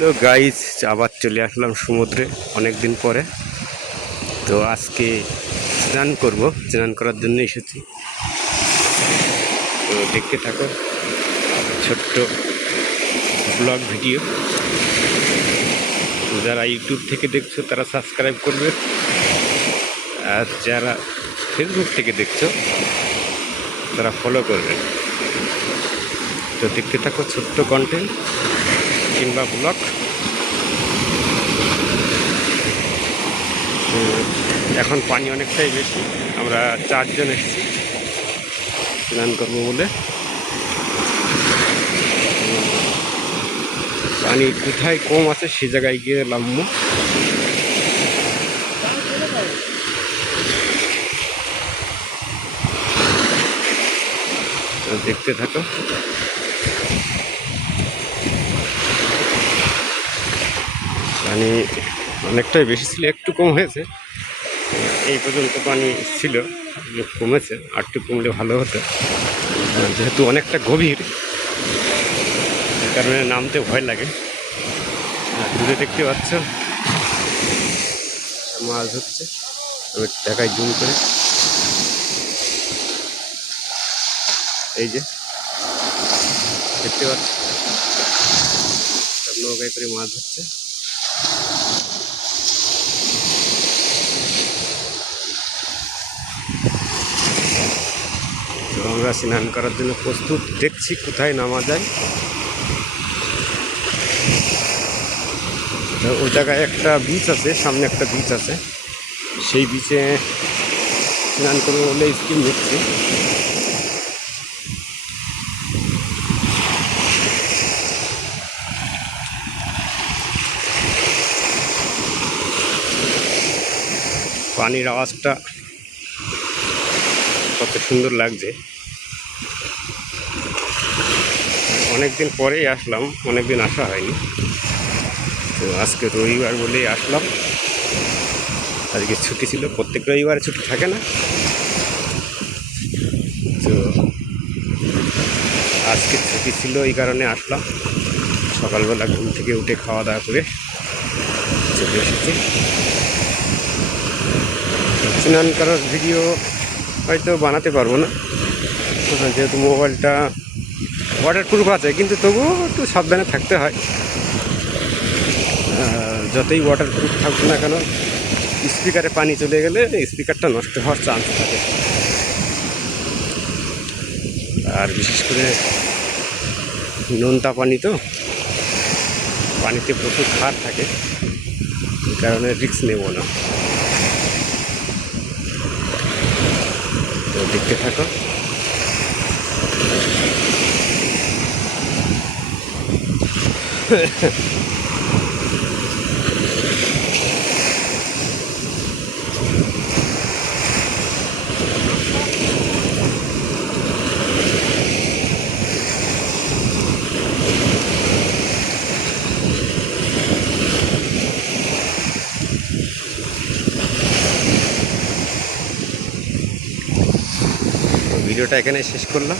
Hello guys, আবার চলে আসলাম সমুদ্রে অনেক দিন পরে। তো আজকে স্নান করার জন্য এসেছি। তো দেখতে থাকো ছোট্ট ব্লগ ভিডিও। যারা ইউটিউব থেকে দেখছো তারা সাবস্ক্রাইব করবে, আর যারা ফেসবুক থেকে দেখছো তারা ফলো করবে। তো দেখতে থাকো ছোট্ট কন্টেন্ট কিংবা ব্লগ। এখন পানি অনেকটাই বেশি, আমরা 4 জন এসেছি স্নান করবো বলে। পানি কোথায় কম আছে সে জায়গায় গিয়ে নামবো। দেখতে থাকো। পানি অনেকটাই বেশি ছিল, একটু কম হয়েছে। এই পর্যন্ত পানি ছিল, কমেছে, আর একটু কমলে ভালো হতো। যেহেতু অনেকটা গভীর, এই কারণে নামতে ভয় লাগে। দূরে দেখতে পাচ্ছ মাছ হচ্ছে, আমি দেখাই জুম করে। এই যে দেখতে পাচ্ছ সব নৌকায় করে মাছ হচ্ছে। তো আমরা স্নান করার জন্য প্রস্তুত, দেখছি কোথায় নামা যায়। ওই জায়গায় একটা বিচ আছে, সামনে একটা বিচ আছে, সেই বিচে স্নান করবো বলে স্কিম নিচ্ছি। পানির আওয়াজটা কত সুন্দর লাগছে। অনেকদিন পরেই আসলাম, অনেকদিন আসা হয়নি। তো আজকে রবিবার বলেই আসলাম। আজকে ছুটি ছিল, প্রত্যেক রবিবারে ছুটি থাকে না। তো আজকে ছুটি ছিল, এই কারণে আসলাম। সকালবেলা ঘুম থেকে উঠে খাওয়া দাওয়া করে চলে এসেছি। স্নান করার ভিডিও হয়তো বানাতে পারবো না, যেহেতু মোবাইলটা ওয়াটারপ্রুফ আছে, কিন্তু তবুও একটু সাবধানে থাকতে হয়। যতই ওয়াটারপ্রুফ থাকুক না কেন, স্পিকারে পানি চলে গেলে স্পিকারটা নষ্ট হওয়ার চান্স থাকে। আর বিশেষ করে নোনতা পানি, তো পানিতে প্রচুর ক্ষার থাকে, এই কারণে রিস্ক নেব না। তো দেখতে থাকো। ভিডিওটা এখানে শেষ করলাম।